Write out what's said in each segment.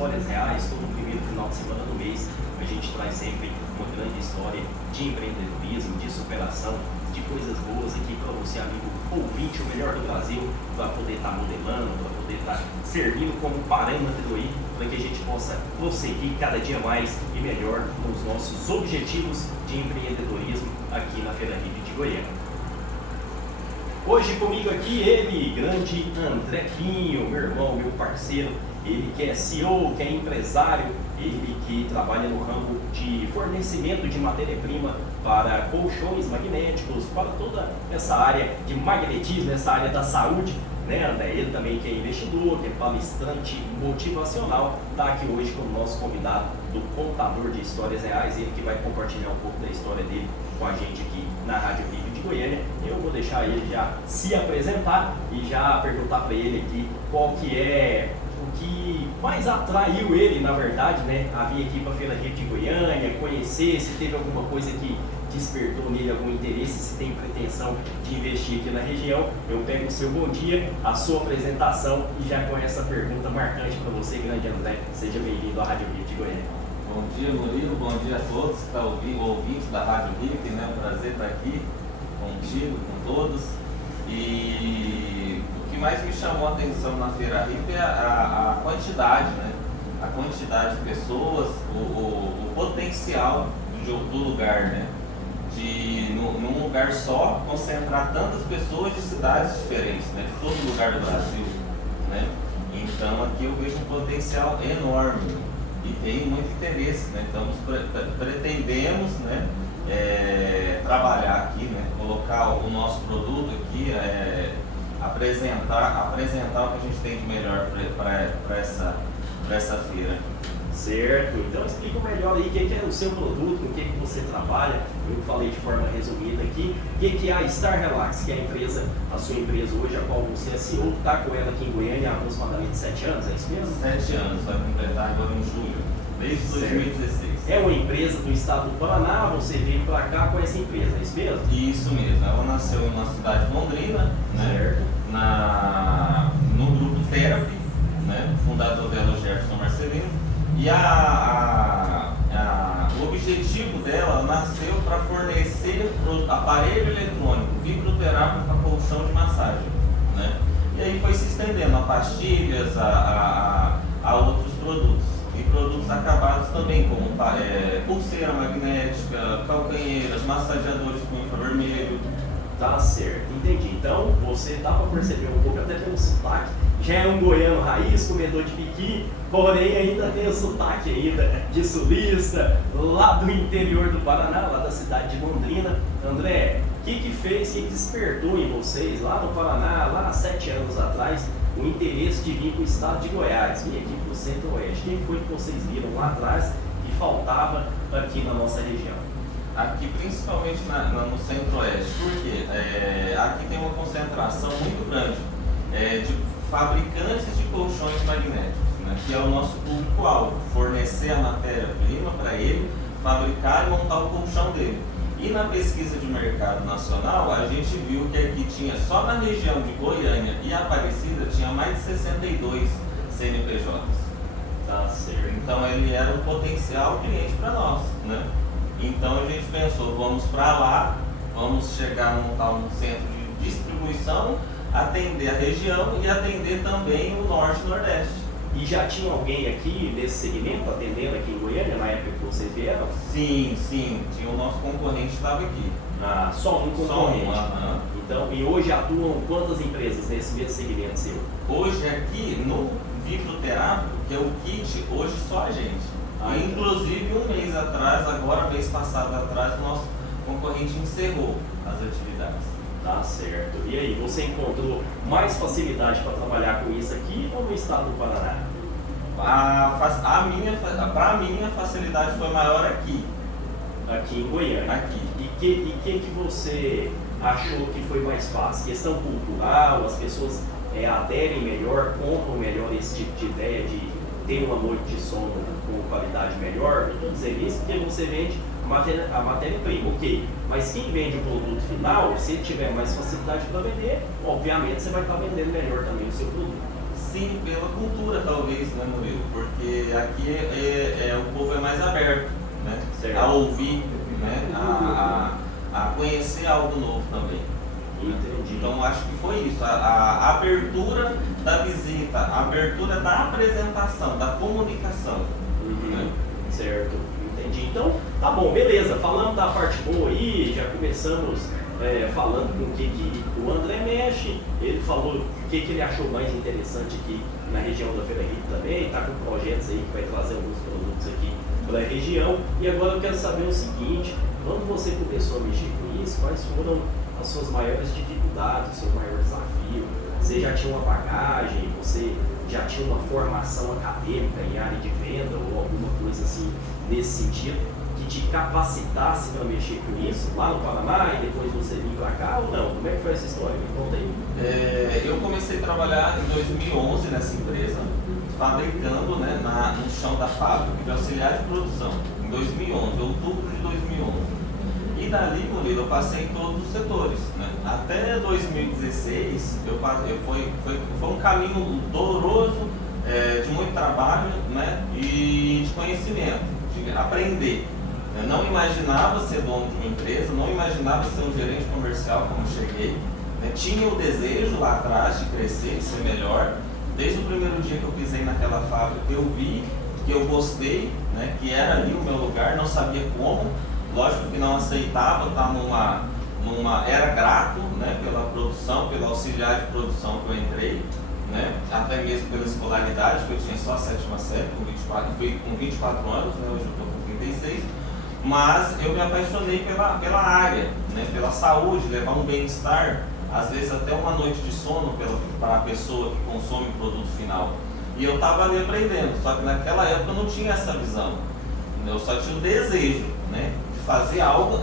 histórias reais. Todo primeiro final de semana do mês a gente traz sempre uma grande história de empreendedorismo, de superação, de coisas boas aqui para você, amigo ouvinte, o melhor do Brasil, para poder estar modelando, para poder estar servindo como parâmetro aí, para que a gente possa prosseguir cada dia mais e melhor nos nossos objetivos de empreendedorismo aqui na Feira Hippie de Goiânia. Hoje comigo aqui ele, grande André Pinho, meu irmão, meu parceiro, ele que é CEO, que é empresário, ele que trabalha no ramo de fornecimento de matéria-prima para colchões magnéticos, para toda essa área de magnetismo, essa área da saúde, né, André? Ele também que é investidor, que é palestrante motivacional, está aqui hoje como nosso convidado do Contador de Histórias Reais, ele que vai compartilhar um pouco da história dele com a gente aqui na Rádio Hippie de Goiânia. Eu vou deixar ele já se apresentar e já perguntar para ele aqui qual que é o que mais atraiu ele, na verdade, né, a vir aqui para a Feira Hippie de Goiânia, conhecer, se teve alguma coisa que despertou nele algum interesse, se tem pretensão de investir aqui na região. Eu pego o seu bom dia, a sua apresentação e já com essa pergunta marcante para você, grande André. Seja bem-vindo à Rádio Hippie de Goiânia. Bom dia, Murilo, bom dia a todos que estão ouvintes da Rádio Hippie, né? Um prazer estar aqui contigo, com todos. E o que mais me chamou a atenção na Feira Hippie é a quantidade, né? A quantidade de pessoas, o potencial do lugar, né? De num lugar só concentrar tantas pessoas de cidades diferentes, né? De todo lugar do Brasil, né? Então aqui eu vejo um potencial enorme e tenho muito interesse, né? Então pretendemos, né, trabalhar aqui, né? Colocar o nosso produto aqui, apresentar o que a gente tem de melhor para essa feira. Certo, então explica melhor aí o que é o seu produto, com o que você trabalha. Eu falei de forma resumida aqui. O que é a Star Relax, que é a sua empresa hoje, a qual você é CEO, está com ela aqui em Goiânia há aproximadamente 7 anos, é isso mesmo? 7 anos, vai completar agora em julho, desde 2016. É uma empresa do estado do Paraná, você veio para cá com essa empresa, é isso mesmo? Isso mesmo, ela nasceu na cidade de Londrina, né? Certo. No grupo Therapy, né? Fundador dela, Jefferson Marcelino. E o objetivo dela nasceu para fornecer aparelho eletrônico vibroterápico para colchão de massagem, né? E aí foi se estendendo a pastilhas, a outros produtos. E produtos acabados também, como pulseira magnética, calcanheiras, massageadores com infravermelho. Tá certo, entendi. Então você dá para perceber um pouco até pelo sotaque. Já é um goiano raiz, comedor de piqui, porém ainda tem o sotaque ainda de sulista, lá do interior do Paraná, lá da cidade de Londrina. André, o que despertou em vocês lá no Paraná, lá há 7 anos atrás, o interesse de vir para o estado de Goiás, vir aqui para o Centro-Oeste? O que foi que vocês viram lá atrás que faltava aqui na nossa região? Aqui, principalmente no Centro-Oeste, porque aqui tem uma concentração muito grande de fabricantes de colchões magnéticos, né, que é o nosso público-alvo, fornecer a matéria-prima para ele, fabricar e montar o colchão dele. E na pesquisa de mercado nacional, a gente viu que aqui tinha, só na região de Goiânia e Aparecida, tinha mais de 62 CNPJs. Tá certo. Então ele era um potencial cliente para nós, né? Então a gente pensou, vamos para lá, vamos chegar a montar um centro de distribuição, atender a região e atender também o Norte e Nordeste. E já tinha alguém aqui nesse segmento atendendo aqui em Goiânia na época que vocês vieram? Sim, tinha o nosso concorrente estava aqui. Ah, só um concorrente. Só um. Então, e hoje atuam quantas empresas nesse mesmo segmento seu? Hoje aqui no Vibroterápico, que é o kit, hoje só a gente. Inclusive um mês atrás, agora mês passado atrás, o nosso concorrente encerrou as atividades. Tá certo. E aí, você encontrou mais facilidade para trabalhar com isso aqui ou no estado do Paraná? Para mim, a facilidade foi maior aqui. Aqui em Goiânia? Aqui. E que você achou que foi mais fácil? Questão cultural, as pessoas aderem melhor, compram melhor esse tipo de ideia de ter uma noite de sono com qualidade melhor? Eu estou dizendo isso porque você vende a matéria-prima, ok. Mas quem vende o produto final, se tiver mais facilidade para vender, obviamente você vai estar vendendo melhor também o seu produto. Sim, pela cultura talvez, né, Murilo? Porque dizer, aqui o povo é mais aberto, né? Certo. A ouvir, né? A conhecer algo novo também. Entendi. Então acho que foi isso, a abertura da visita, a abertura da apresentação, da comunicação. Né? Certo, entendi. Então, tá bom, beleza. Falando da parte boa aí, já começamos falando com o que o André mexe. Ele falou o que ele achou mais interessante aqui na região da Feira Hippie também. Está com projetos aí que vai trazer alguns produtos aqui para a região. E agora eu quero saber o seguinte: quando você começou a mexer com isso, quais foram as suas maiores dificuldades, o seu maior desafio? Você já tinha uma bagagem, você já tinha uma formação acadêmica em área de venda ou alguma coisa assim nesse sentido que te capacitasse para mexer com isso lá no Paraná e depois você vir para cá ou não? Como é que foi essa história? Me conta aí. Eu comecei a trabalhar em 2011 nessa empresa, fabricando, né, no chão da fábrica de auxiliar de produção, em 2011, outubro de 2011. E dali, Murilo, eu passei em todos os setores, né? Até 2016, foi um caminho doloroso, de muito trabalho, né? E de conhecimento, de aprender. Eu não imaginava ser dono de uma empresa, não imaginava ser um gerente comercial como cheguei. Né? Tinha o desejo lá atrás de crescer, de ser melhor. Desde o primeiro dia que eu pisei naquela fábrica, eu vi que eu gostei, né? Que era ali o meu lugar, não sabia como. Lógico que não aceitava estar era grato, né, pela produção, pelo auxiliar de produção que eu entrei, né, até mesmo pela escolaridade, que eu tinha só a 7ª série, fui com 24 anos, né, hoje eu estou com 36, mas eu me apaixonei pela área, né, pela saúde, levar um bem-estar, às vezes até uma noite de sono para a pessoa que consome o produto final. E eu estava ali aprendendo, só que naquela época eu não tinha essa visão, eu só tinha o desejo, né, fazer algo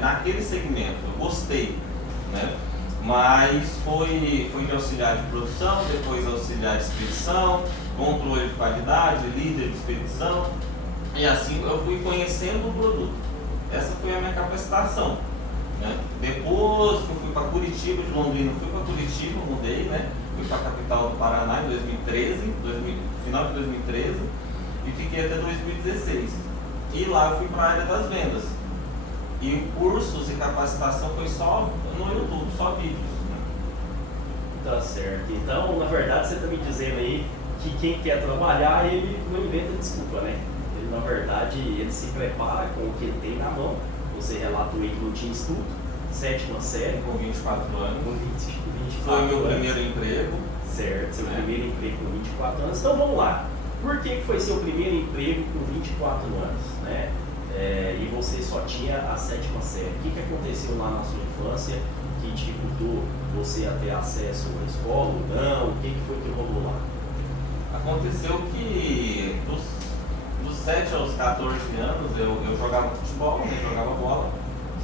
naquele segmento, eu gostei, né? Mas foi de auxiliar de produção, depois auxiliar de expedição, controle de qualidade, líder de expedição, e assim eu fui conhecendo o produto. Essa foi a minha capacitação, né? Depois que eu fui para Curitiba, de Londrina, fui para Curitiba, mudei, né? Fui para a capital do Paraná em 2013, final de 2013, e fiquei até 2016. E lá eu fui para a área das vendas. E cursos e capacitação foi só no YouTube, só vídeos. Né? Tá certo. Então, na verdade, você está me dizendo aí que quem quer trabalhar, ele não inventa desculpa, né? Ele, na verdade, ele se prepara com o que ele tem na mão. Você relatou aí que não tinha estudo, 7ª série. Com 24 anos. Com 24 foi meu anos. primeiro emprego. Certo, seu primeiro emprego com 24 anos. Então, vamos lá. Por que foi seu primeiro emprego com 24 anos, né? E você só tinha a 7ª série? O que aconteceu lá na sua infância que dificultou você a ter acesso à escola ou não? O que foi que rolou lá? Aconteceu que dos 7 aos 14 anos eu jogava futebol, né? Jogava bola.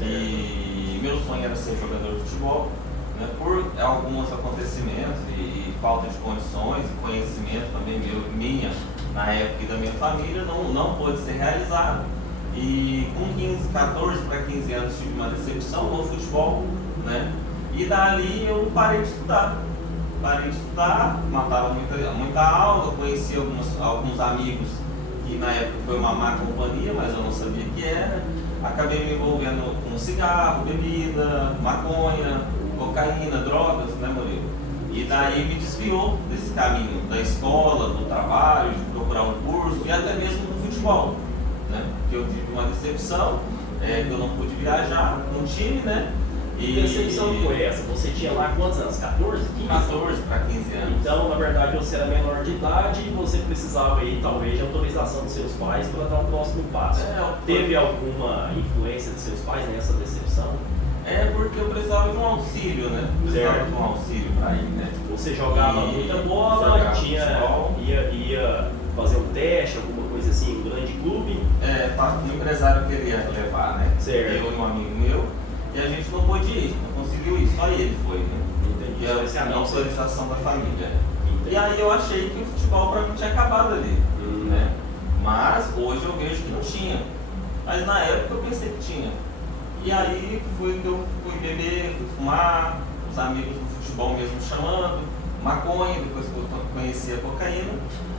E meu sonho era ser jogador de futebol. Né, por alguns acontecimentos e falta de condições e conhecimento também minha na época e da minha família, não pôde ser realizado. E com 14 para 15 anos tive uma decepção no futebol, né? E dali eu parei de estudar. Matava muita aula, conheci alguns amigos que na época foi uma má companhia, mas eu não sabia o que era. Acabei me envolvendo com cigarro, bebida, maconha, cocaína, drogas, né, Murilo? E daí me desviou desse caminho da escola, do trabalho, de procurar um curso e até mesmo do futebol, né? Que eu tive uma decepção, que eu não pude viajar com o time, né? E que decepção foi essa? Você tinha lá quantos anos? 14? 15? 14 para 15 anos. Então, na verdade, você era menor de idade e você precisava aí, talvez, de autorização dos seus pais para dar um próximo passo. Teve alguma influência dos seus pais nessa decepção? Porque eu precisava de um auxílio, né? Precisava de um auxílio para ir, né? Você jogava muita bola, ia fazer um teste, alguma coisa assim, um grande clube? O empresário queria levar, né? Certo. Eu e um amigo meu, e a gente não pôde ir, não conseguiu ir, só ele foi, né? Entendi. E a autorização da família. Entendi. E aí eu achei que o futebol para mim tinha acabado ali, né? Mas hoje eu vejo que não tinha. Mas na época eu pensei que tinha. E aí foi que eu fui beber, fui fumar, os amigos do futebol mesmo chamando, maconha, depois que eu conheci a cocaína,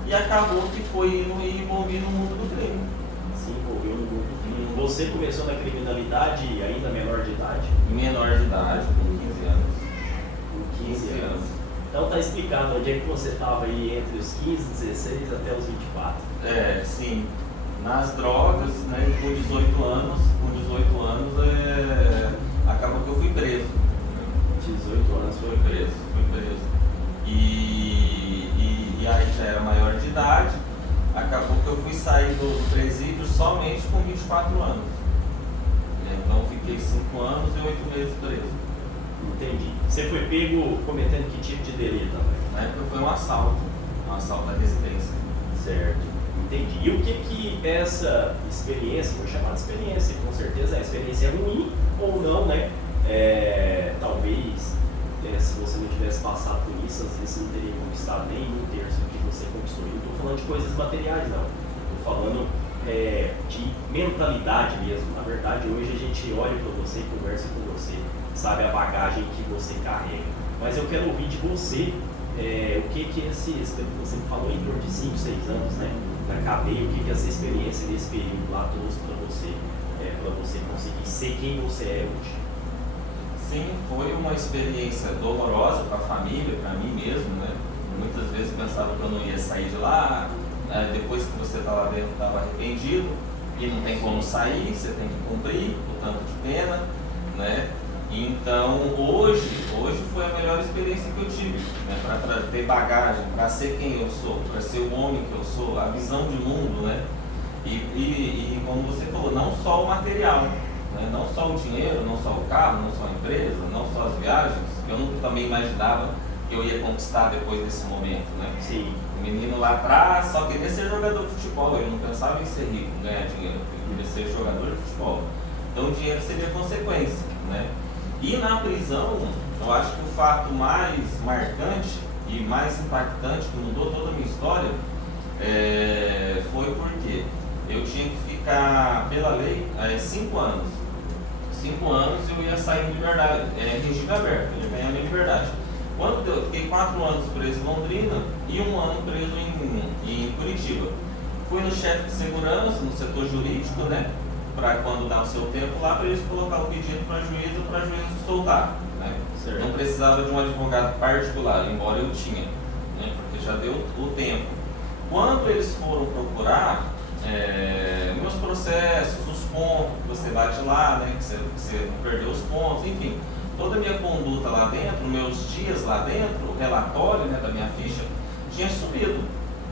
e acabou que foi indo e envolvi no mundo do crime. Se envolveu no mundo do crime. Você começou na criminalidade ainda menor de idade? Menor de idade, com 15 anos. Com 15 anos. Então tá explicado onde é que você estava aí entre os 15, 16 até os 24. Sim. Nas drogas, né, com 18 anos, acabou que eu fui preso. 18 anos fui preso. E aí já era maior de idade, acabou que eu fui sair do presídio somente com 24 anos. Então fiquei 5 anos e 8 meses preso. Entendi. Você foi pego cometendo que tipo de delito também? Na época foi um assalto à residência. Certo, entendi. E o que essa experiência, vou chamar de experiência, com certeza a experiência é ruim ou não, né? Talvez se você não tivesse passado por isso, às vezes você não teria conquistado nem um terço do que você conquistou. Eu não estou falando de coisas materiais, não. Estou falando de mentalidade mesmo. Na verdade, hoje a gente olha para você e conversa com você, sabe a bagagem que você carrega. Mas eu quero ouvir de você o que você me falou em torno de 5, 6 anos, né, na cadeia, o que essa experiência nesse período lá trouxe para você conseguir ser quem você é hoje. Sim, foi uma experiência dolorosa para a família, para mim mesmo, né? Muitas vezes pensava que eu não ia sair de lá, depois que você está lá dentro estava arrependido e não tem como sair, você tem que cumprir o tanto de pena, né? Então hoje foi a melhor experiência que eu tive, né? Para ter bagagem, para ser quem eu sou, para ser o homem que eu sou, a visão de mundo, né? E como você falou, não só o material, né? Não só o dinheiro, não só o carro, não só a empresa, não só as viagens, eu nunca também imaginava que eu ia conquistar depois desse momento, né? Sim. O menino lá atrás só queria ser jogador de futebol, ele não pensava em ser rico, ganhar dinheiro, ele queria ser jogador de futebol. Então o dinheiro seria consequência, né? E na prisão, eu acho que o fato mais marcante e mais impactante que mudou toda a minha história foi porque eu tinha que ficar, pela lei, 5 anos. 5 anos eu ia sair em liberdade, regime aberto, eu ia ganhar minha liberdade. Quando eu fiquei 4 anos preso em Londrina e 1 ano preso em Curitiba. Fui no chefe de segurança, no setor jurídico, né? Para quando dá o seu tempo lá, para eles colocar o pedido para a juíza soltar, né? Não precisava de um advogado particular, embora eu tinha, né? Porque já deu o tempo. Quando eles foram procurar meus processos, os pontos que você bate lá, né? Que você não perdeu os pontos, enfim, toda a minha conduta lá dentro, meus dias lá dentro, o relatório, né, da minha ficha, tinha subido.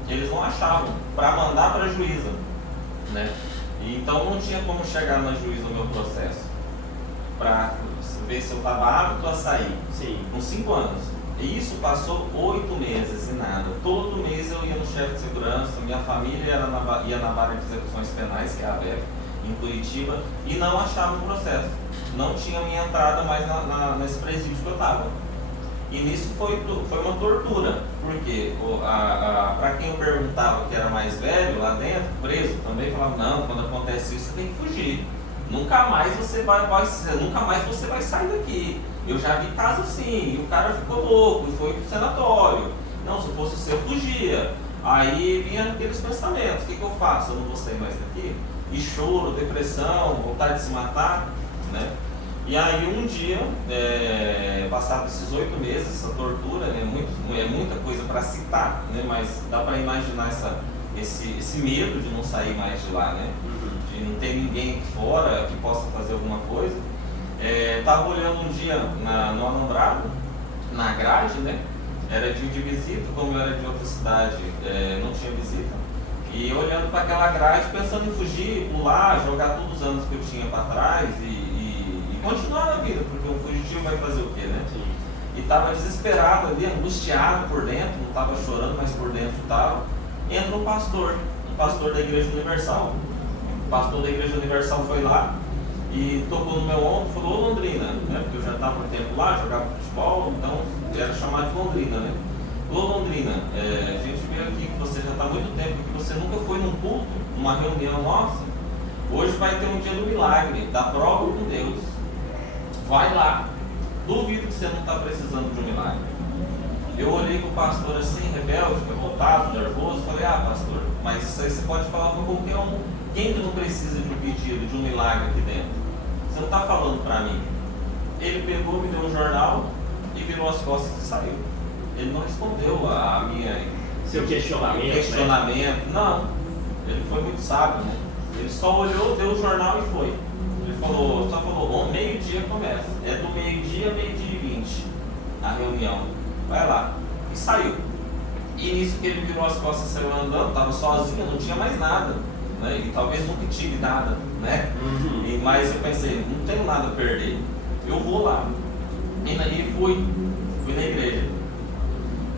Eles não achavam para mandar para a juíza, né? Então não tinha como chegar na juíza o meu processo para ver se eu estava apto a sair. Sim. Com 5 anos. E isso passou 8 meses e nada. Todo mês eu ia no chefe de segurança, minha família ia na vara de execuções penais, que é a VEP, em Curitiba, e não achava o processo. Não tinha minha entrada mais nesse presídio que eu estava. E nisso foi uma tortura, porque para quem eu perguntava que era mais velho lá dentro, preso, também falava, não, quando acontece isso você tem que fugir. Nunca mais você vai sair daqui. Eu já vi caso assim, e o cara ficou louco e foi pro sanatório. Não, se fosse você, eu fugia. Aí vinha aqueles pensamentos, o que eu faço? Eu não vou sair mais daqui? E choro, depressão, vontade de se matar, né? E aí um dia, passados esses 8 meses, essa tortura, né, muita coisa para citar, né, mas dá para imaginar esse medo de não sair mais de lá, né, de não ter ninguém aqui fora que possa fazer alguma coisa. Estava olhando um dia no Alambrado, na grade, né, era dia de visita, como eu era de outra cidade, não tinha visita. E olhando para aquela grade, pensando em fugir, pular, jogar todos os anos que eu tinha para trás e continuar na vida, porque um fugitivo vai fazer o quê, né? Sim. E estava desesperado ali, angustiado por dentro, não estava chorando, mas por dentro estava. Entra um pastor da Igreja Universal. O pastor da Igreja Universal foi lá e tocou no meu ombro e falou, ô Londrina, né? Porque eu já estava um tempo lá, jogava futebol, então era chamado de Londrina, né? Ô Londrina, a gente veio aqui que você já está há muito tempo, que você nunca foi num culto, numa reunião nossa. Hoje vai ter um dia do milagre, da prova com Deus. Vai lá, duvido que você não está precisando de um milagre. Eu olhei pro pastor assim, rebelde, revoltado, nervoso, falei, pastor, mas isso aí você pode falar para qualquer um. Quem que não precisa de um pedido, de um milagre aqui dentro? Você não está falando para mim. Ele pegou, me deu um jornal e virou as costas e saiu. Ele não respondeu a minha... Seu questionamento, questionamento, né? Não. Ele foi muito sábio, né? Ele só olhou, deu o jornal e foi. Ele só falou, meio-dia começa. É do meio-dia a meio-dia e 20 a reunião. Vai lá. E saiu. E nisso que ele virou as costas e saiu andando, estava sozinho, não tinha mais nada. Né? E talvez nunca tive nada, né? Mas eu pensei, não tenho nada a perder. Eu vou lá. E fui na igreja.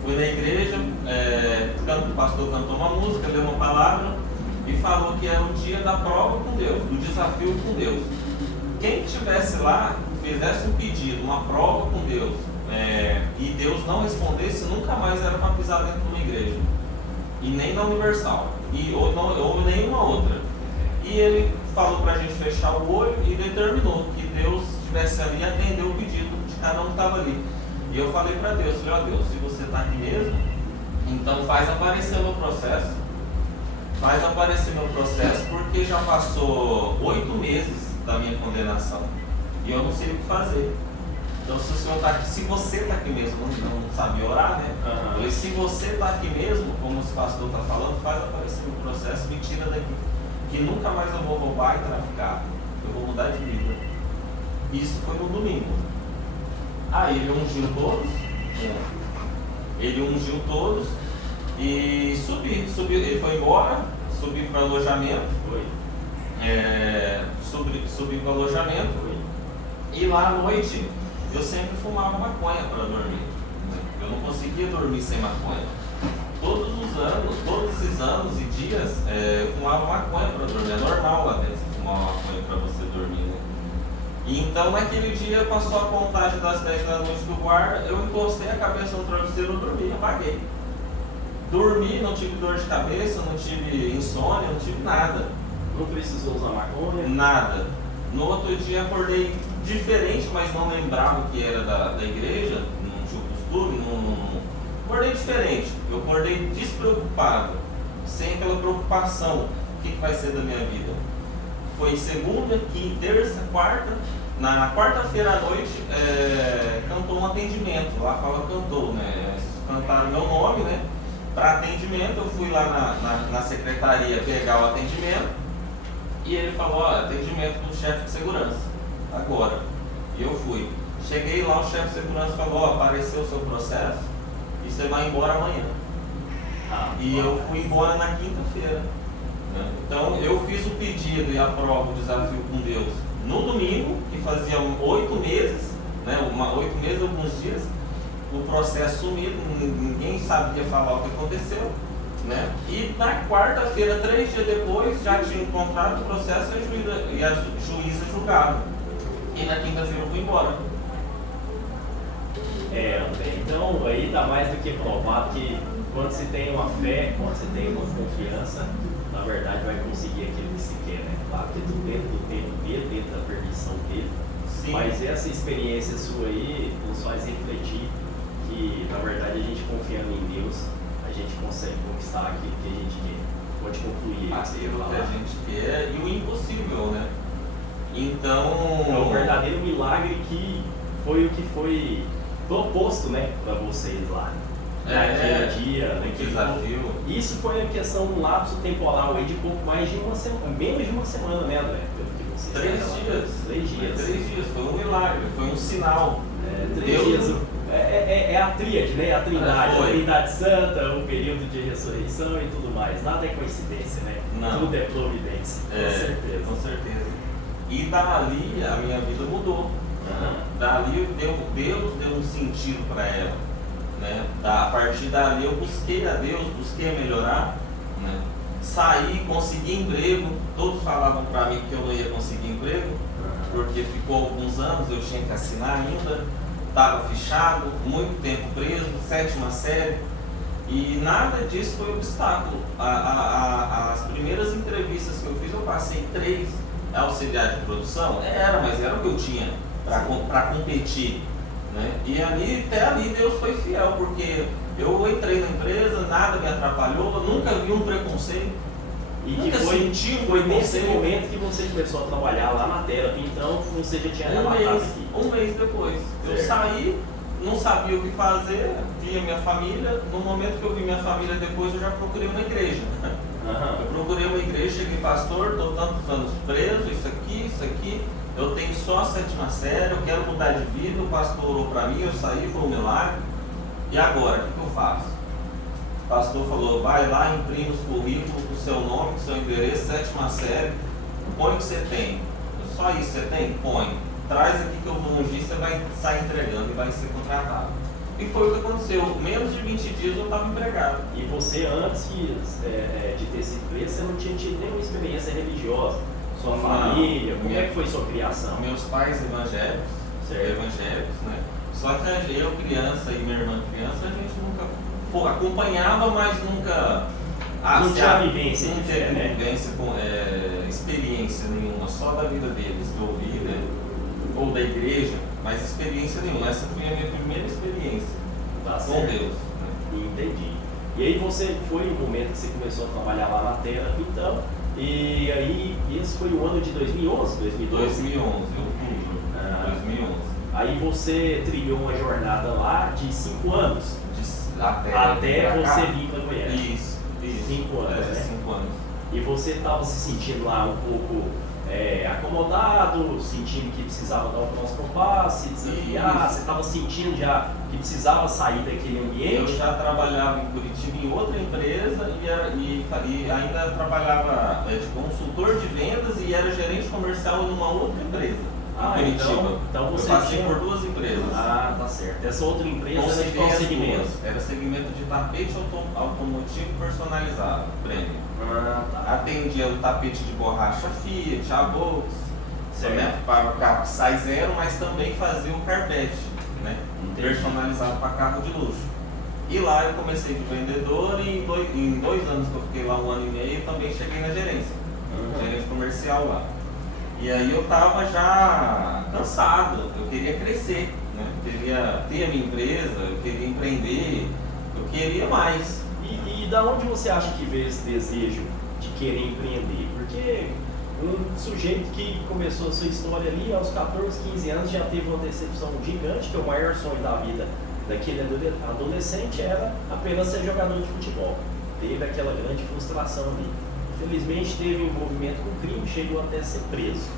Fui na igreja, o pastor cantou uma música, deu uma palavra e falou que era o dia da prova com Deus, do desafio com Deus. Quem estivesse lá, fizesse um pedido, uma prova com Deus, e Deus não respondesse, nunca mais era para pisar dentro de uma igreja. E nem na Universal, ou nenhuma outra. E ele falou para a gente fechar o olho e determinou que Deus estivesse ali e atendeu o pedido de cada um que estava ali. E eu falei para Deus, Deus, se você está aqui mesmo, então faz aparecer meu processo. Faz aparecer meu processo, porque já passou 8 meses da minha condenação. E eu não sei o que fazer. Então se o Senhor está aqui, se você está aqui mesmo, não sabe orar, né? Falei, se você está aqui mesmo, como o pastor está falando, faz aparecer meu processo, me tira daqui. Que nunca mais eu vou roubar e traficar. Eu vou mudar de vida. Isso foi no domingo. Aí ele ungiu todos. Ele ungiu todos e subi. Ele foi embora, subi para o alojamento. Subi para o alojamento. E lá à noite eu sempre fumava maconha para dormir. Eu não conseguia dormir sem maconha. Todos esses anos e dias eu fumava maconha para dormir. É normal lá dentro fumar maconha para você dormir, né? E então naquele dia passou a contagem das 10 da noite do guarda, eu encostei a cabeça no travesseiro e dormi, apaguei. Dormi, não tive dor de cabeça, não tive insônia, não tive nada. Não precisou usar maconha? Nada. No outro dia acordei diferente, mas não lembrava que era da igreja, não tinha costume, acordei diferente. Eu acordei despreocupado, sem aquela preocupação, o que vai ser da minha vida. Foi segunda, quinta, terça, quarta. Na quarta-feira à noite cantou um atendimento. Lá fala cantou, né? Cantaram meu nome, né? Para atendimento, eu fui lá na secretaria pegar o atendimento. E ele falou, atendimento com o chefe de segurança. Agora. E eu fui. Cheguei lá, o chefe de segurança falou, apareceu o seu processo e você vai embora amanhã. E eu fui embora na quinta-feira. Então eu fiz o pedido e a prova, o desafio com Deus no domingo, que fazia 8 meses, né, 8 meses, alguns dias, o processo sumido, ninguém sabia falar o que aconteceu, né? E na quarta-feira, 3 dias depois, já tinha encontrado o processo e a juíza julgava. E na quinta-feira eu fui embora. André, então aí está mais do que provado que quando se tem uma fé, quando se tem uma confiança, na verdade vai conseguir aquilo que se quer, né? Claro que tudo dentro do tempo dele, dentro da permissão dele. Sim. Mas essa experiência sua aí nos faz refletir que, na verdade, a gente confiando em Deus, a gente consegue conquistar aquilo que a gente quer. Pode concluir. Aquilo que a gente quer e o impossível, né? Então... É um verdadeiro milagre que foi proposto, né, para vocês lá. Naquele dia, naquele desafio. Isso foi a questão do lapso temporal aí de pouco mais de uma semana, menos de uma semana, né, André? Pelo que vocês 3 dias. 3 dias. 3 dias, foi um milagre, foi um sinal. 3 dias. É a tríade, né? A trindade. A trindade santa, um período de ressurreição e tudo mais. Nada é coincidência, né? Não. Tudo é providência. Com certeza. Com certeza. E dali a minha vida mudou. Dali Deus deu um sentido para ela. Né? A partir dali eu busquei a Deus, busquei melhorar, né? Saí, consegui emprego. Todos falavam para mim que eu não ia conseguir emprego, porque ficou alguns anos, eu tinha que assinar ainda, estava fechado, muito tempo preso, 7ª série, e nada disso foi obstáculo. As primeiras entrevistas que eu fiz, eu passei 3. Auxiliar de produção? Mas era o que eu tinha para competir. né? E até ali Deus foi fiel, porque eu entrei na empresa, nada me atrapalhou, eu nunca vi um preconceito. E que foi nesse momento que você começou a trabalhar lá na Therapy, então você já tinha relatado aqui. Um mês depois. Certo. Eu saí, não sabia o que fazer, via minha família. No momento que eu vi minha família depois, eu já procurei uma igreja. Uhum. Eu procurei uma igreja, cheguei, pastor, estou tantos anos preso, isso aqui, eu tenho só a 7ª série, eu quero mudar de vida, o pastor orou para mim, eu saí, foi um milagre. E agora, o que eu faço? O pastor falou, vai lá, imprime os currículos com o seu nome, com o seu endereço, 7ª série, põe o que você tem. Só isso você tem? Põe. Traz aqui que eu vou ungir, você vai sair entregando e vai ser contratado. E foi o que aconteceu. Menos de 20 dias eu estava empregado. E você, antes de ter sido preso, você não tinha tido nenhuma experiência religiosa? Sua família? Como é que foi sua criação? Meus pais evangélicos, né? Só que eu criança e minha irmã criança, a gente nunca acompanhava, mas nunca... não tinha vivência. Não teve vivência com experiência nenhuma, só da vida deles, de ouvir, né? Ou da igreja, mas experiência nenhuma. Essa foi a minha primeira experiência com Deus. Né? Entendi. E aí você foi o momento que você começou a trabalhar lá na Therapy, então, e aí esse foi o ano de 2011, 2012? 2011, outubro. 2011. Aí você trilhou uma jornada lá de 5 anos. Até você vir para Goiânia. Isso. 5 anos, né? 5 anos. E você estava se sentindo lá um pouco acomodado, sentindo que precisava dar o próximo passo, se desafiar, você estava sentindo já que precisava sair daquele ambiente? Eu já trabalhava em Curitiba em outra empresa e ainda trabalhava de consultor de vendas e era gerente comercial em uma outra empresa. Então você eu passei por 2 empresas. Ah, tá certo. Essa outra empresa era de qual segmento? Era segmento de tapete automotivo personalizado, prêmio. Tá. Atendia o tapete de borracha Fiat, a Volks, né, para o carro que sai zero, mas também fazia o carpete, né, personalizado para carro de luxo. E lá eu comecei de vendedor e em 2 anos que eu fiquei lá 1 ano e meio, também cheguei na gerência, gerente comercial lá. E aí eu estava já cansado, eu queria crescer, né? Eu queria ter a minha empresa, eu queria empreender, eu queria mais. E da onde você acha que veio esse desejo de querer empreender? Porque um sujeito que começou a sua história ali aos 14, 15 anos já teve uma decepção gigante, que o maior sonho da vida daquele adolescente era apenas ser jogador de futebol. Teve aquela grande frustração ali. Infelizmente teve envolvimento com crime, chegou até a ser preso.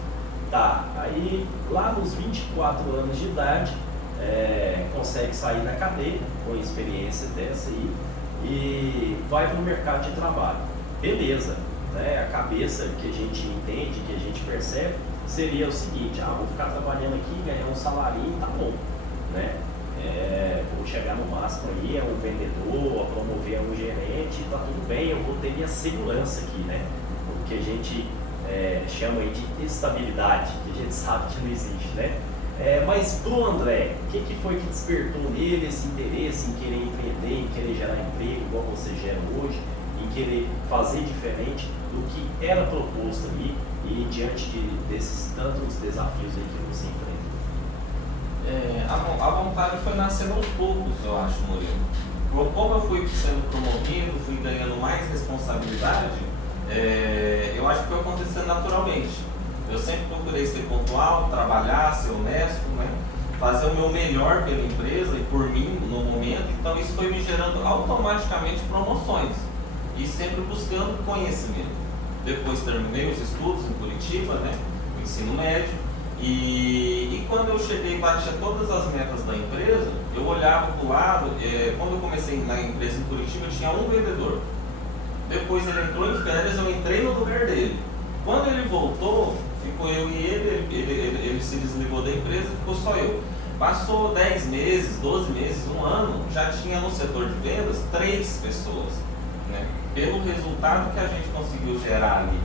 Tá, aí lá nos 24 anos de idade, consegue sair da cadeia com a experiência dessa aí e vai para o mercado de trabalho. Beleza, né? A cabeça que a gente entende, que a gente percebe, seria o seguinte: vou ficar trabalhando aqui, ganhar um salarinho, tá bom, né? Vou chegar no máximo aí, um vendedor, a promover um gerente, tá tudo bem, eu vou ter minha segurança aqui, né? O que a gente chama aí de estabilidade, que a gente sabe que não existe, né? Mas pro André, o que foi que despertou nele esse interesse em querer empreender, em querer gerar emprego igual você gera hoje, em querer fazer diferente do que era proposto ali e diante desses tantos desafios aí que você enfrenta? A vontade foi nascendo aos poucos, eu acho, Murilo. Como eu fui sendo promovido, fui ganhando mais responsabilidade, eu acho que foi acontecendo naturalmente. Eu sempre procurei ser pontual, trabalhar, ser honesto, né? Fazer o meu melhor pela empresa e por mim no momento. Então isso foi me gerando automaticamente promoções e sempre buscando conhecimento. Depois terminei os estudos em Curitiba, né? O ensino médio. E quando eu cheguei e batia todas as metas da empresa, eu olhava para o lado. Quando eu comecei na empresa em Curitiba, tinha um vendedor. Depois ele entrou em férias, eu entrei no lugar dele. Quando ele voltou, ficou eu e ele se desligou da empresa, ficou só eu. Passou 10 meses, 12 meses, 1 ano, já tinha no setor de vendas 3 pessoas, né? Pelo resultado que a gente conseguiu gerar ali,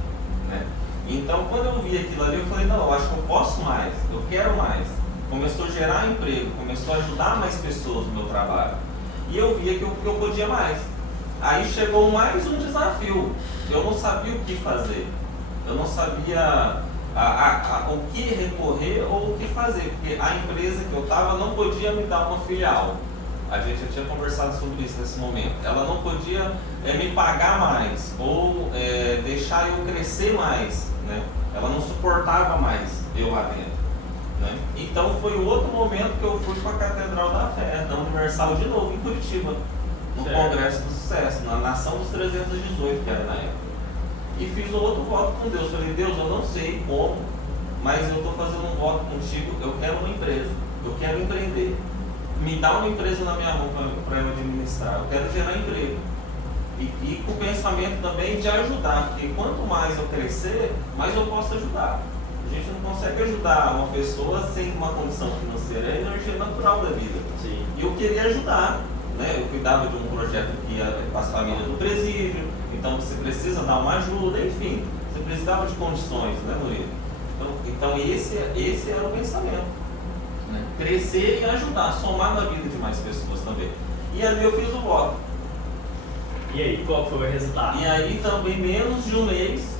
né? Então, quando eu vi aquilo ali, eu falei, não, eu acho que eu posso mais, eu quero mais. Começou a gerar emprego, começou a ajudar mais pessoas no meu trabalho. E eu via que eu podia mais. Aí chegou mais um desafio. Eu não sabia o que fazer. Eu não sabia o que recorrer ou o que fazer, porque a empresa que eu estava não podia me dar uma filial. A gente já tinha conversado sobre isso nesse momento. Ela não podia me pagar mais ou deixar eu crescer mais, né? Ela não suportava mais eu lá dentro, né? Então foi o outro momento que eu fui para a Catedral da Fé, da Universal de novo, em Curitiba, no Congresso do Sucesso, na Nação dos 318, que era na época. E fiz o outro voto com Deus. Falei, Deus, eu não sei como, mas eu estou fazendo um voto contigo, eu quero uma empresa, eu quero empreender. Me dá uma empresa na minha mão para eu administrar, eu quero gerar emprego. E com o pensamento também de ajudar, porque quanto mais eu crescer, mais eu posso ajudar. A gente não consegue ajudar uma pessoa sem uma condição financeira, é a energia natural da vida. Sim. E eu queria ajudar, né? Eu cuidava de um projeto que ia para as famílias do presídio, então você precisa dar uma ajuda, enfim, você precisava de condições, né, Murilo? Então esse era o pensamento, né? Crescer e ajudar, somar na vida de mais pessoas também. E ali eu fiz o voto. E aí, qual foi o resultado? E aí também, menos de um mês,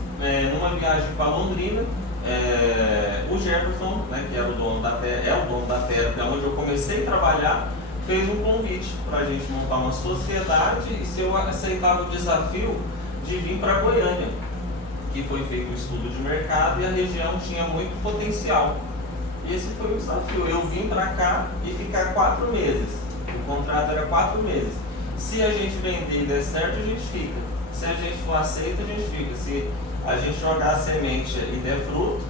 numa viagem para Londrina, o Jefferson, né, que era o dono da terra, é o dono da terra, onde eu comecei a trabalhar, fez um convite para a gente montar uma sociedade e se eu aceitava o desafio de vir para Goiânia, que foi feito um estudo de mercado e a região tinha muito potencial. E esse foi o desafio. Eu vim para cá e ficar 4 meses. O contrato era 4 meses. Se a gente vender e der certo, a gente fica. Se a gente for aceito, a gente fica. Se a gente jogar a semente e der fruto,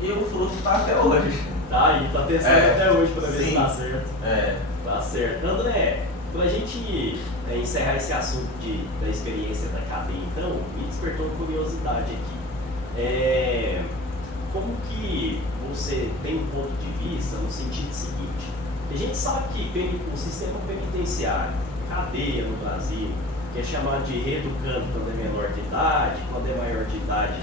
e o fruto está até hoje. Tá aí, tá testando até hoje para ver se tá certo. Tá certo. André, para a gente encerrar esse assunto da experiência da cadeia, então, me despertou curiosidade aqui. Como que você tem um ponto de vista no sentido seguinte? A gente sabe que o sistema penitenciário, cadeia no Brasil, que é chamado de reeducando quando é menor de idade, quando é maior de idade,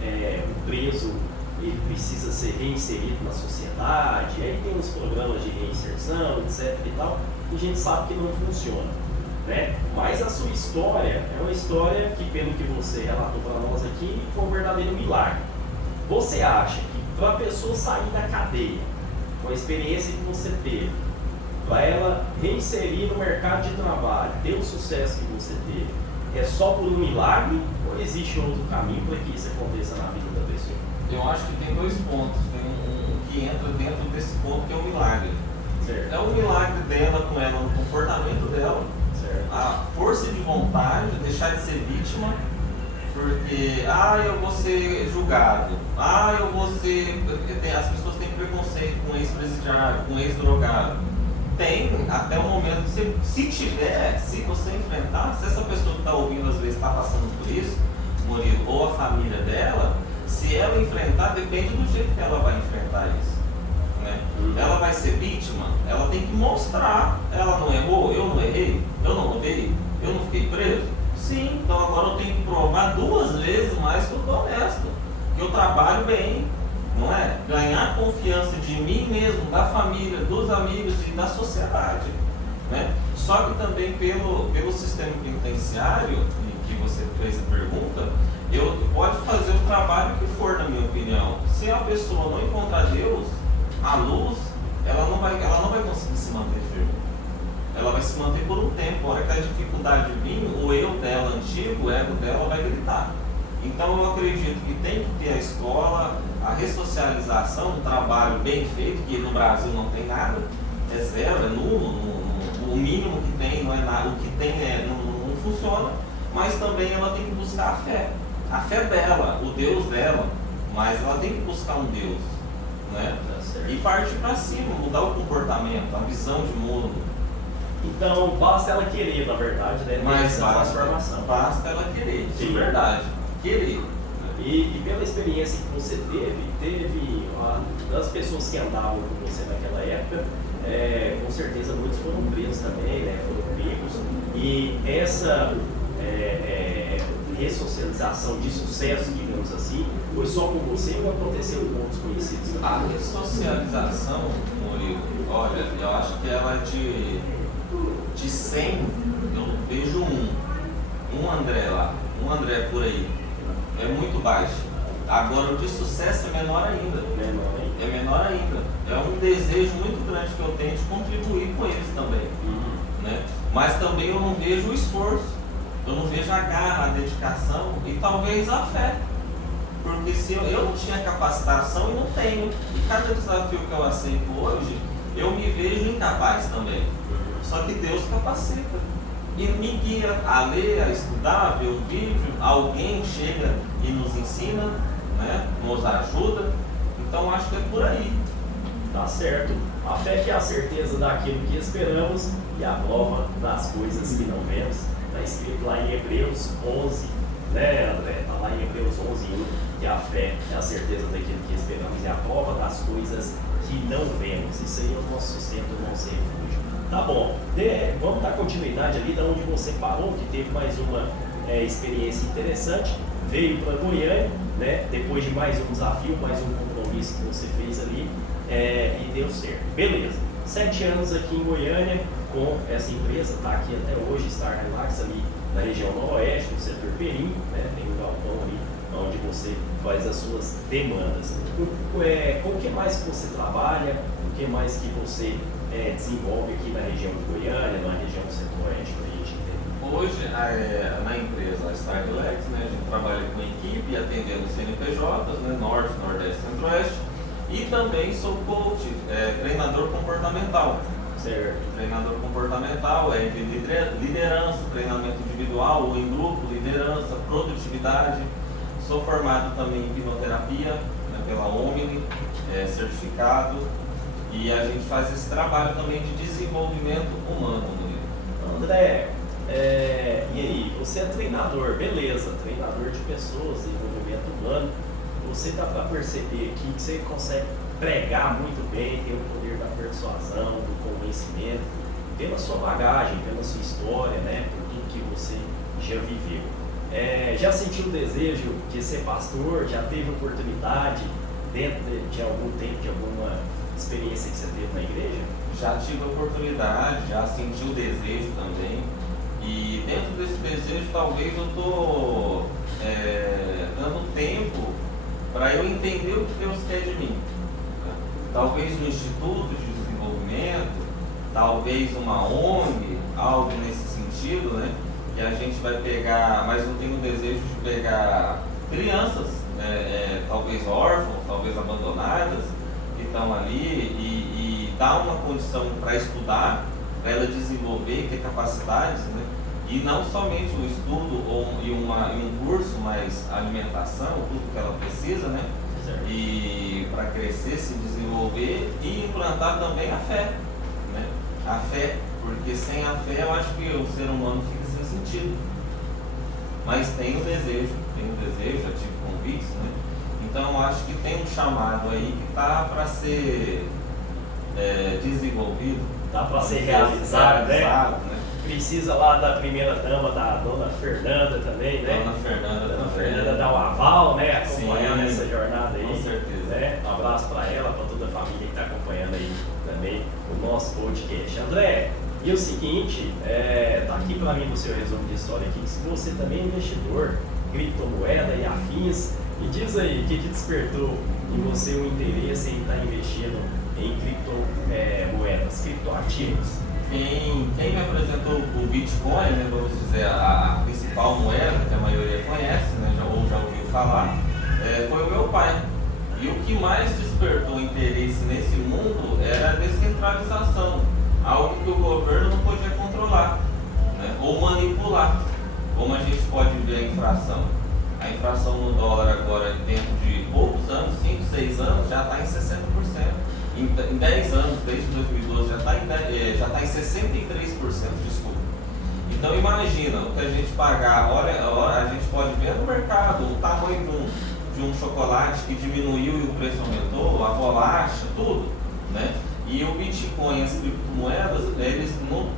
o preso ele precisa ser reinserido na sociedade, aí tem os programas de reinserção, etc e tal, e a gente sabe que não funciona, né? Mas a sua história é uma história que, pelo que você relatou para nós aqui, foi um verdadeiro milagre. Você acha que para a pessoa sair da cadeia, com a experiência que você teve, para ela reinserir no mercado de trabalho, ter o sucesso que você teve, é só por um milagre ou existe outro caminho para que isso aconteça na vida da pessoa? Eu acho que tem 2 pontos. Tem um que entra dentro desse ponto que é o milagre. Certo. É o milagre dela com ela, no comportamento dela, Certo. a força de vontade, deixar de ser vítima, porque eu vou ser julgado, eu vou ser. As pessoas têm preconceito com ex-presidiário, com ex-drogado. Tem, até o momento, se você enfrentar, se essa pessoa que está ouvindo às vezes está passando por isso, Murilo, ou a família dela, se ela enfrentar, depende do jeito que ela vai enfrentar isso, né? Ela vai ser vítima, ela tem que mostrar, ela não errou, eu não errei, eu não roubei, eu não fiquei preso. Sim, então agora eu tenho que provar 2 vezes mais que eu estou honesto, que eu trabalho bem, não é? Ganhar confiança de mim mesmo, da família, dos amigos e da sociedade, né? Só que também pelo sistema penitenciário, que você fez a pergunta, pode fazer o trabalho que for, na minha opinião. Se a pessoa não encontrar Deus, a luz, ela não vai conseguir se manter firme. Ela vai se manter por um tempo. A hora que a dificuldade vir, o eu dela antigo, o ego dela vai gritar. Então eu acredito que tem que ter a escola, a ressocialização, um trabalho bem feito, que no Brasil não tem nada, é zero, é nulo, o mínimo que tem não é nada, o que tem não funciona, mas também ela tem que buscar a fé dela, o Deus dela, mas ela tem que buscar um Deus, né? E partir para cima, mudar o comportamento, a visão de mundo. Então basta ela querer, na verdade, né? Mas essa transformação. Basta ela querer, de Sim. verdade, querer. E pela experiência que você teve das pessoas que andavam com você naquela época, com certeza muitos foram presos também, né? Foram pegos. E essa ressocialização de sucesso, digamos assim, foi só com você ou aconteceu com outros conhecidos também? A ressocialização, Murilo, olha, eu acho que ela de 100, eu vejo um André lá, um André por aí, é muito baixo. Agora o de sucesso é menor ainda. É menor ainda. É um desejo muito grande que eu tenho de contribuir com eles também. Né? Mas também eu não vejo o esforço, eu não vejo a garra, a dedicação e talvez a fé. Porque se eu não tinha capacitação e não tenho, e cada desafio que eu aceito hoje, eu me vejo incapaz também. Só que Deus capacita e me guia a ler, a estudar, a ver um vídeo, alguém chega e nos ensina, né? Nos ajuda. Então acho que é por aí. Tá certo. A fé que é a certeza daquilo que esperamos e a prova das coisas que não vemos. Está escrito lá em Hebreus 11, né, André? Está lá em Hebreus 11:1, que a fé é a certeza daquilo que esperamos e a prova das coisas que não vemos. Isso aí é o nosso sustento, o nosso refúgio. Tá bom. Vamos dar continuidade ali da onde você parou, que teve mais uma experiência interessante. Veio para Goiânia, né? Depois de mais um desafio, mais um compromisso que você fez ali, e deu certo. Beleza. 7 anos aqui em Goiânia com essa empresa, está aqui até hoje, Star Relax, ali na região noroeste, no setor Perim, né? Tem um galpão ali onde você faz as suas demandas. Com o que mais que você trabalha, o que mais que você desenvolve aqui na região de Goiânia, na região do centro-oeste, para a gente entender? Hoje, na empresa Star Relax, né, a gente trabalha com equipe, atendendo CNPJs, né, Norte, Nordeste, Centro-Oeste, e também sou coach, treinador comportamental. Certo. Treinador comportamental, de liderança, treinamento individual ou em grupo, liderança, produtividade. Sou formado também em hipnoterapia, né, pela Omni, certificado, e a gente faz esse trabalho também de desenvolvimento humano. André, e aí, você é treinador, beleza, treinador de pessoas, desenvolvimento humano. Você dá para perceber aqui que você consegue pregar muito bem, tem o poder da persuasão, do convencimento, pela sua bagagem, pela sua história, né, por tudo que você já viveu. Já sentiu o desejo de ser pastor? Já teve oportunidade dentro de algum tempo, de alguma experiência que você teve na igreja? Já tive a oportunidade, já senti o desejo também. E dentro desse desejo, talvez eu estou dando tempo para eu entender o que Deus quer de mim. Talvez um instituto de desenvolvimento, talvez uma ONG, algo nesse sentido, né? Que a gente vai pegar, mas eu tenho o desejo de pegar crianças, talvez órfãos, talvez abandonadas, que estão ali e dar uma condição para estudar, para ela desenvolver, ter capacidades, né? E não somente o estudo e um curso, mas alimentação, tudo que ela precisa, né? Certo. E para crescer, se desenvolver e implantar também a fé, né? A fé, porque sem a fé eu acho que o ser humano fica sem sentido. Mas tem o desejo, já tive convites, né? Então eu acho que tem um chamado aí que está para ser desenvolvido. Dá para ser realizado, né? Né? Precisa lá da primeira dama, da dona Fernanda também, né? Dona Fernanda dá um aval, né? Acompanhando Sim, essa jornada aí. com certeza. Né? Um abraço para ela, para toda a família que está acompanhando aí também o nosso podcast. André, e o seguinte, tá aqui para mim no seu resumo de história aqui, que se você também é investidor, criptomoeda e afins, me diz aí, o que despertou em você o interesse em estar investindo em criptomoedas, criptoativos? Quem me apresentou o Bitcoin, né, vamos dizer, a principal moeda que a maioria conhece, né, ou já ouviu falar, foi o meu pai. E o que mais despertou interesse nesse mundo era a descentralização, algo que o governo não podia controlar, né, ou manipular, como a gente pode ver a inflação. A inflação no dólar agora, dentro de poucos anos, 5, 6 anos, já está em 60%. Em 10 anos, desde 2012, já está em 63%, desculpa. Então imagina o que a gente pagar, a gente pode ver no mercado o tamanho de um chocolate que diminuiu e o preço aumentou, a bolacha, tudo, né? E o Bitcoin e as criptomoedas, eles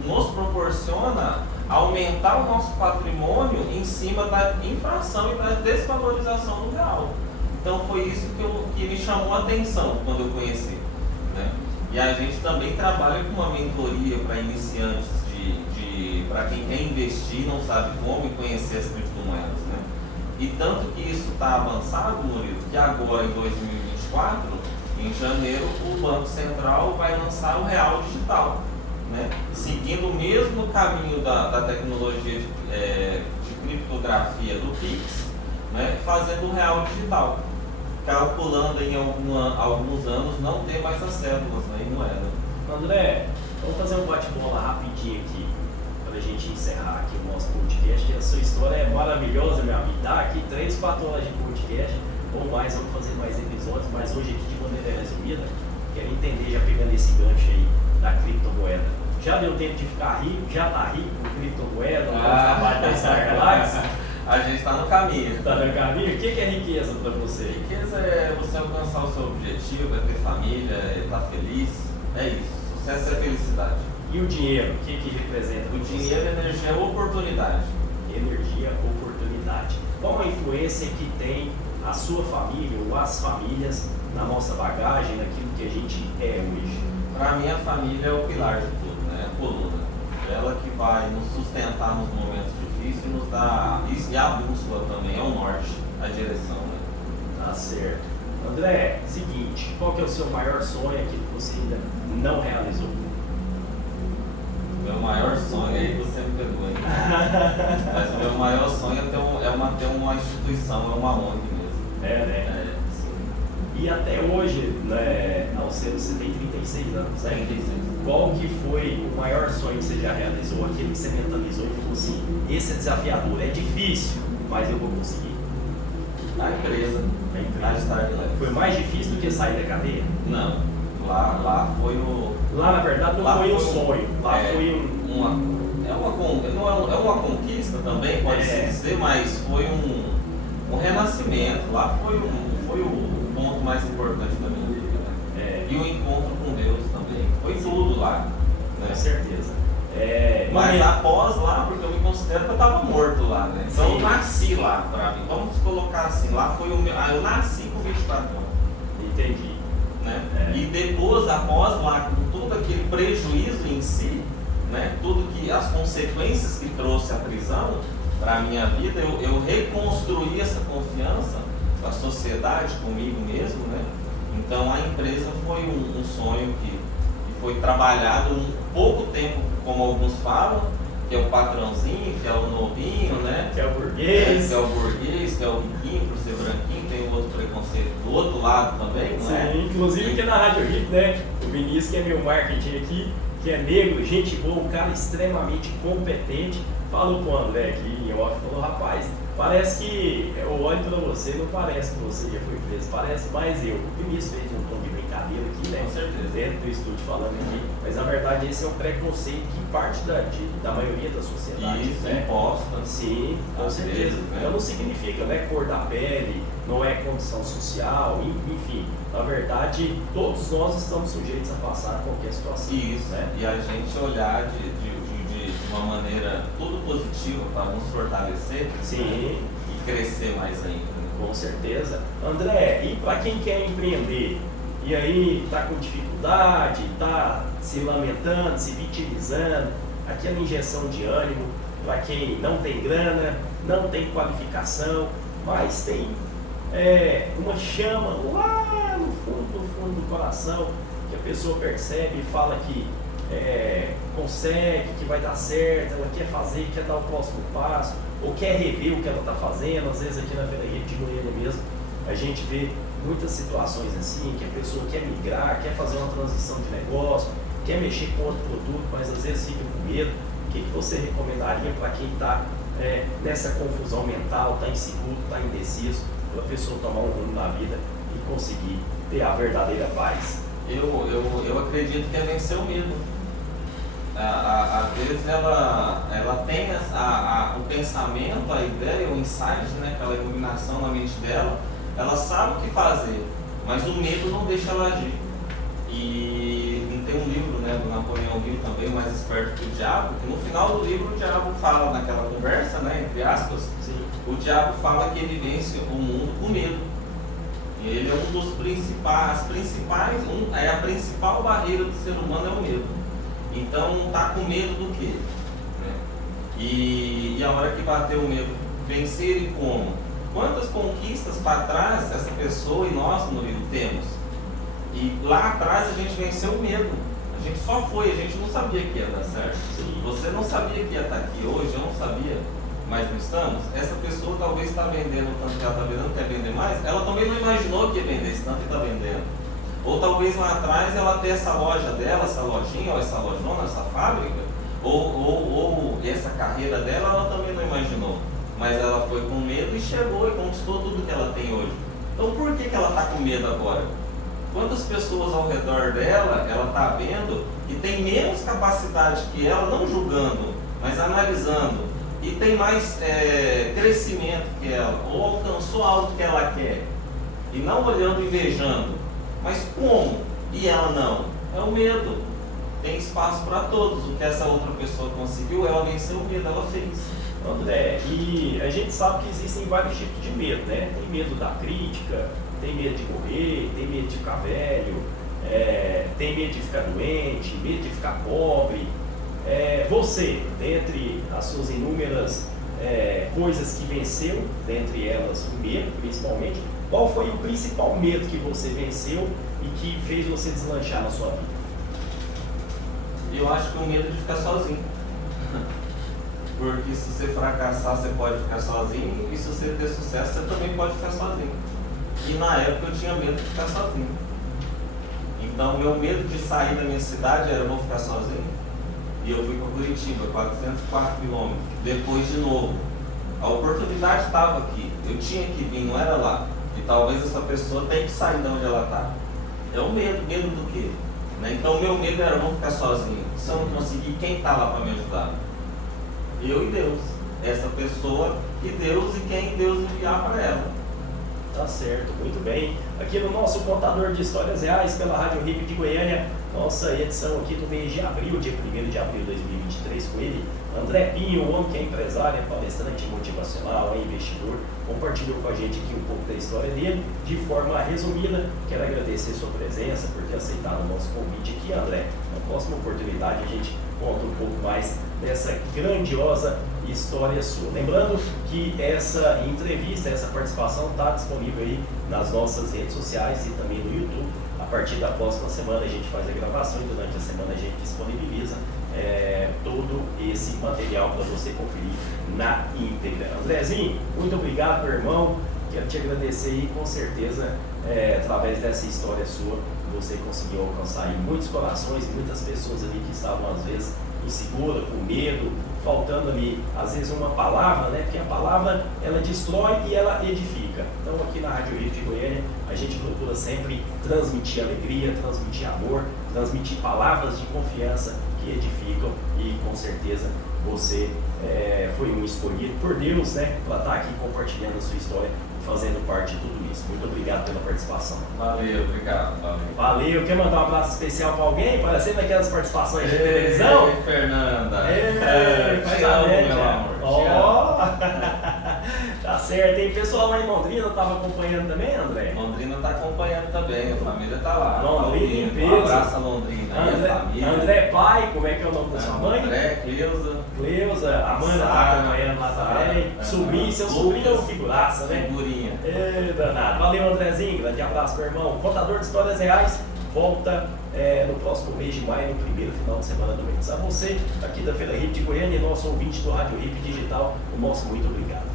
nos proporciona aumentar o nosso patrimônio em cima da inflação e da desvalorização do real. Então foi isso que me chamou a atenção quando eu conheci, né? E a gente também trabalha com uma mentoria para iniciantes, para quem quer investir e não sabe como e conhecer as criptomoedas, né? E tanto que isso está avançado, Murilo, que agora em 2024, em janeiro, o Banco Central vai lançar o real digital, né? Seguindo o mesmo caminho da tecnologia de criptografia do Pix, né? Fazendo o real digital, calculando em alguns anos não ter mais as cédulas, né, em moeda. André, vamos fazer um bate-bola rapidinho aqui, para a gente encerrar aqui o nosso podcast. A sua história é maravilhosa, meu amigo. Dá aqui 3, 4 horas de podcast, ou mais, vamos fazer mais episódios, mas hoje aqui de maneira resumida, quero entender, já pegando esse gancho aí da criptomoeda. Já deu tempo de ficar rico? Já está rico com criptomoeda? No trabalho da Star Galaxy? A gente está no caminho. Está no caminho? O que é riqueza para você? Riqueza é você alcançar o seu objetivo, é ter família, é estar feliz. É isso. Sucesso é felicidade. E o dinheiro? O que representa? O dinheiro, energia, é oportunidade. Energia, oportunidade. Qual a influência que tem a sua família ou as famílias na nossa bagagem, naquilo que a gente é hoje? Para mim, a família é o pilar de tudo, né? A coluna. Ela que vai nos sustentar nos momentos difíceis e nos dá. E a bússola também é o norte, a direção, né? Tá certo. André, seguinte, qual que é o seu maior sonho, aquilo que você ainda não realizou? Meu maior sonho, aí você me pegou, hein? Mas o meu maior sonho é ter uma instituição, é uma ONG mesmo. Né? Sim. E até hoje, né, você tem 36 anos, né? 36. Qual que foi o maior sonho que você já realizou, aquele que você mentalizou e falou assim, esse é desafiador, é difícil, mas eu vou conseguir? A empresa. A Star Galaxy. Foi mais difícil do que sair da cadeia? Não. Lá foi o... Lá, na verdade, não foi um sonho. Lá foi É uma conquista também, pode-se dizer, mas foi um renascimento. Lá foi o ponto mais importante da minha vida. Né? E o encontro com Deus também. Foi tudo lá. Né? Com certeza. Mas após lá, porque eu me considero que eu estava morto lá, né? Então eu nasci lá, pra mim. Vamos colocar assim, lá foi o meu... eu nasci com 24 anos. Entendi. Né? E depois, após lá, com todo aquele prejuízo em si, né? Tudo que as consequências que trouxe a prisão para a minha vida, eu reconstruí essa confiança com a sociedade, comigo mesmo, né? Então a empresa foi um sonho que foi trabalhado um pouco tempo, como alguns falam, que é o patrãozinho, que é o novinho, né? Que é o burguês. Que é o burguês, que é o riquinho, por ser branquinho, tem o outro preconceito do outro lado também, não é? Sim, inclusive aqui na Rádio Hip, né? O Vinícius, que é meu marketing aqui, que é negro, gente boa, um cara extremamente competente, falou com o André aqui em off, falou, rapaz, parece que eu olho pra você, não parece que você já foi preso, parece mais eu. O Vinícius fez um tom de brincadeira aqui, né? Com certeza. Dentro do estúdio falando aqui, mas na verdade esse é um preconceito que parte da maioria da sociedade. Isso, né? imposta. Sim, com Às certeza. vezes, né? Então não significa, né, cor da pele, não é condição social, enfim. Na verdade, todos nós estamos sujeitos a passar qualquer situação. Isso, né? E a gente olhar de uma maneira tudo positiva para nos fortalecer. Sim. Né? E crescer mais ainda. Né? Com certeza. André, e para quem quer empreender? E aí está com dificuldade, está se lamentando, se vitimizando, aquela injeção de ânimo para quem não tem grana, não tem qualificação, mas tem uma chama lá no fundo do coração, que a pessoa percebe e fala que consegue, que vai dar certo, ela quer fazer, quer dar o próximo passo, ou quer rever o que ela está fazendo. Às vezes aqui na Feira de Goiânia mesmo, a gente vê muitas situações assim, que a pessoa quer migrar, quer fazer uma transição de negócio, quer mexer com outro produto, mas às vezes fica com medo. O que você recomendaria para quem está nessa confusão mental, está inseguro, está indeciso, para a pessoa tomar um rumo na vida e conseguir ter a verdadeira paz? Eu acredito que é vencer o medo. Às vezes ela tem o pensamento, a ideia, o insight, né, aquela iluminação na mente dela, ela sabe o que fazer, mas o medo não deixa ela agir. E tem um livro, né, do Napoleão Hill também, Mais Esperto que o Diabo, que no final do livro o diabo fala naquela conversa, né, entre aspas, Sim. O diabo fala que ele vence o mundo com medo. E ele é um dos principais, a principal barreira do ser humano é o medo. Então tá com medo do quê? Né? E a hora que bater o medo, vencer ele como? Quantas conquistas para trás essa pessoa e nós, Murilo, temos? E lá atrás a gente venceu o medo. A gente só foi, a gente não sabia que ia dar certo. Sim. Você não sabia que ia estar aqui hoje, eu não sabia, mas não estamos. Essa pessoa talvez está vendendo o tanto que ela está vendendo, quer vender mais. Ela também não imaginou que ia vender esse tanto que está vendendo. Ou talvez lá atrás ela tenha essa loja dela, essa lojinha, ou essa lojona, essa fábrica, ou essa carreira dela, ela também não imaginou. Mas ela foi com medo e chegou e conquistou tudo que ela tem hoje. Então por que ela está com medo agora? Quantas pessoas ao redor dela, ela está vendo que tem menos capacidade que ela, não julgando, mas analisando, e tem mais crescimento que ela, ou alcançou algo que ela quer, e não olhando e invejando. Mas como? E ela não? É o medo. Tem espaço para todos. O que essa outra pessoa conseguiu, ela venceu o medo, ela fez. André, e a gente sabe que existem vários tipos de medo, né? Tem medo da crítica, tem medo de morrer, tem medo de ficar velho, tem medo de ficar doente, medo de ficar pobre. Você, dentre as suas inúmeras coisas que venceu, dentre elas o medo principalmente, qual foi o principal medo que você venceu e que fez você deslanchar na sua vida? Eu acho que o medo de ficar sozinho. Porque se você fracassar, você pode ficar sozinho, e se você ter sucesso, você também pode ficar sozinho. E na época eu tinha medo de ficar sozinho. Então, meu medo de sair da minha cidade era: eu vou ficar sozinho. E eu fui para Curitiba, 404 quilômetros. Depois, de novo, a oportunidade estava aqui. Eu tinha que vir, não era lá. E talvez essa pessoa tenha que sair de onde ela está. É o medo. Medo do quê? Então, meu medo era: eu vou ficar sozinho. Se eu não conseguir, quem está lá para me ajudar? Eu e Deus. Essa pessoa e Deus, e quem Deus enviar para ela. Tá certo, muito bem. Aqui no nosso contador de histórias reais pela Rádio RIP de Goiânia, nossa edição aqui do mês de abril, dia 1º de abril de 2023, com ele, André Pinho, o homem que é empresário, é palestrante motivacional, é investidor, compartilhou com a gente aqui um pouco da história dele, de forma resumida. Quero agradecer sua presença, por ter aceitado o nosso convite aqui, André. Na próxima oportunidade a gente conta um pouco mais dessa grandiosa história sua. Lembrando que essa entrevista, essa participação está disponível aí nas nossas redes sociais e também no YouTube. A partir da próxima semana a gente faz a gravação e durante a semana a gente disponibiliza todo esse material para você conferir na íntegra. Andrezinho, muito obrigado, meu irmão. Quero te agradecer aí, com certeza, através dessa história sua, você conseguiu alcançar aí muitos corações, muitas pessoas ali que estavam às vezes insegura, com medo, faltando ali às vezes uma palavra, né? Porque a palavra ela destrói e ela edifica. Então aqui na Rádio RIP de Goiânia a gente procura sempre transmitir alegria, transmitir amor, transmitir palavras de confiança que edificam, e com certeza você foi um escolhido por Deus, né? Para estar aqui compartilhando a sua história, fazendo parte de tudo isso. Muito obrigado pela participação. Valeu, obrigado. Valeu. Quer mandar um abraço especial para alguém? Parecendo aquelas participações de televisão? Ei, Fernanda. Faz a média. Tá certo. Tem pessoal lá em Londrina, estava acompanhando também, André? Londrina está acompanhando também, a família está lá. Londrina em peso. Um abraço a Londrina, André, a família. André Pai, como é que é o nome da sua mãe? André, Cleusa, a Amanda está acompanhando lá também. Sobrinho, seu sobrinho é uma figuraça, né? Figurinha. Danado. Valeu, Andrezinho. Grande abraço, meu irmão. Contador de Histórias Reais volta no próximo mês de maio, no primeiro final de semana do mês. A você, aqui da Feira RIP de Goiânia, e nosso ouvinte do Rádio RIP Digital, o nosso muito obrigado.